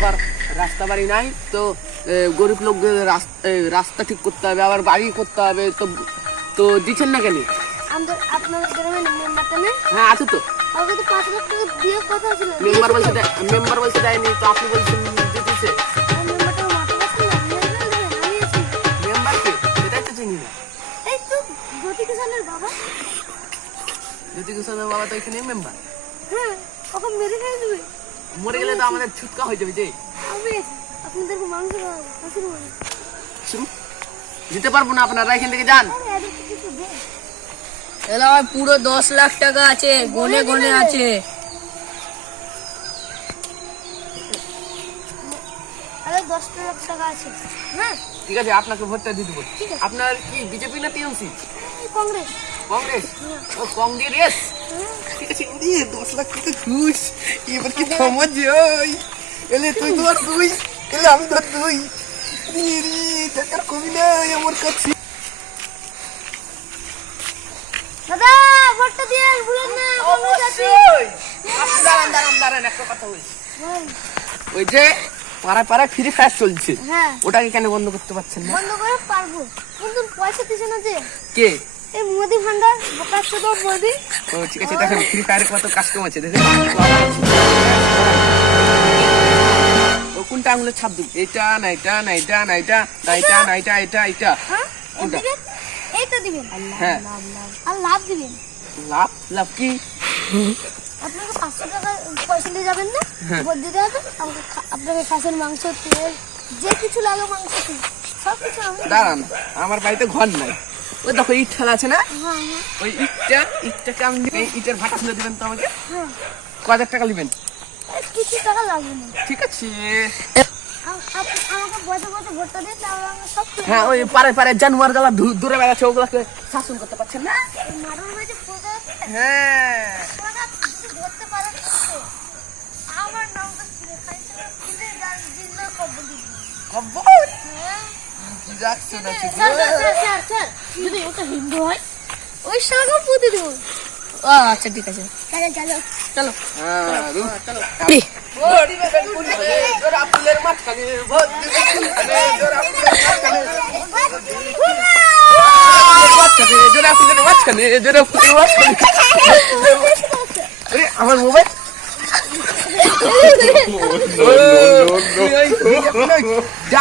আবার রাস্তা বাড়ি নাই, তো গরিব লোকদের রাস্তা ঠিক করতে হবে, আবার বাড়ি করতে হবে, তো তো দিচ্ছেন না কেন? আপনাদের গ্রামে মেম্বারটা নেই? হ্যাঁ আছে তো। আমাকে তো 5 লাখ টাকা দিয়ে কথা ছিল। মেম্বার বলছে দেয়নি, তো আপনি বলছেন দিতেছে। মেম্বারটা মাথা ব্যথা না, আমি আছি। মেম্বার কে সেটাই তো চিনি না। এই তো জ্যোতি কিষানের বাবা। জ্যোতি কিষানের বাবা তো এখানে মেম্বার। হ্যাঁ, ওকে মেরে ফেলে দেবে। মরে গেলে তো আমাদের ছুটকা হয়ে যাবে যে। আমি আপনাদেরকে মাংস খাওয়াবো, হাসির বলে। শুরু দিতে পারবো না, আপনারা এখান থেকে যান। আরে এদেরকে কিছু দে। এলা ভাই পুরো 10 লাখ টাকা আছে, গনে গনে আছে। আরে 10 লাখ টাকা আছে। হ্যাঁ, ঠিক আছে, আপনাকে ভোটটা দিয়ে দেবো। ঠিক আছে। আপনার কি বিজেপি না টিএমসি? এই কংগ্রেস। কংগ্রেস? ও কংগ্রেস। ঠিক আছে, ওরে 10 লাখ টাকা ঘুষ, এবার কি সমাজ হয়? এলে তুই ধর তুই, এলে আমি ধর তুই। রে টাকার কমি নাই আমার কাছে। দাদা ভোটটা দিয়ে ভুলেন না, কংগ্রেস আছে। আপনি দাঁড়ান একটা কথা বলছি। হ্যাঁ, ওই যে পাড়ায় পাড়ায় ফ্রি ফায়ার চলছে, হ্যাঁ, ওটাকে কেন বন্ধ করতে পারছেন না? বন্ধ করে পারবো, কিন্তু পয়সা দিছে না যে। কে? এই মোদি ভান্ডার বোকাচ্ছে তো মোদি। ও ঠিক আছে, দেখেন ফ্রি ফায়ারে কত কাস্টম আছে দেখেন। ও কোনটা আঙুলের ছাপ দিন? এটা না এটা না এটা না এটা না এটা না এটা এটা এটা হ্যাঁ, কোনটা? এইটা দিবেন। হ্যাঁ, আর লাভ দিবেন। লাভ লাভ কি? আপনাকে 500 টাকা পয়সা দিয়ে যাবেন না, ভোট দিতে হবে। আপনাকে খাসির মাংস, তেল, যে কিছু লাগে মাংস সব কিছু আমি। দাঁড়ান, আমার বাড়িতে ঘর নাই। ওই দেখো ইট ঠেলা আছে না, হ্যাঁ, হ্যাঁ, ওই ইটটাকে আমি এই ইটের ভাটা খুলে দিবেন তো আমাকে। হ্যাঁ। 1000 টাকা নেবেন? এই কিছু টাকা লাগবে না। ঠিক আছে। আমাকে বসে বসে ভোটটা দিয়ে তাহলে আমি সব খুলে হ্যাঁ, ওই পাড়ায় পাড়ায় জানোয়ার গুলা দূরে বেড়াচ্ছে, ওগুলাকে শাসন করতে পারছেন না? মাঠের মাঝে ফুটে হ্যাঁ, ধরতে পারেন না তো। আমার নামটা ছিঁড়ে খাইছিল, কিন্তু জিল্লা কবুল দিল। কব্বর হ্যাঁ। যাচ্ছে না ঠিক। স্যার, যদি ওটা হিন্দু হয়, ওই শাখা পুঁতে দেব। ও আচ্ছা ঠিক আছে, চলো। চলো চলো। এই, ভোট দিবেন কোনখানে? জোড়া ফুলের মাঝখানে ভোট দিবেন কোনখানে? জোড়া ফুলের মাঝখানে, জোড়া ফুলের মাঝখানে, জোড়া ফুলের মাঝখানে। আরে আমার মোবাইল যা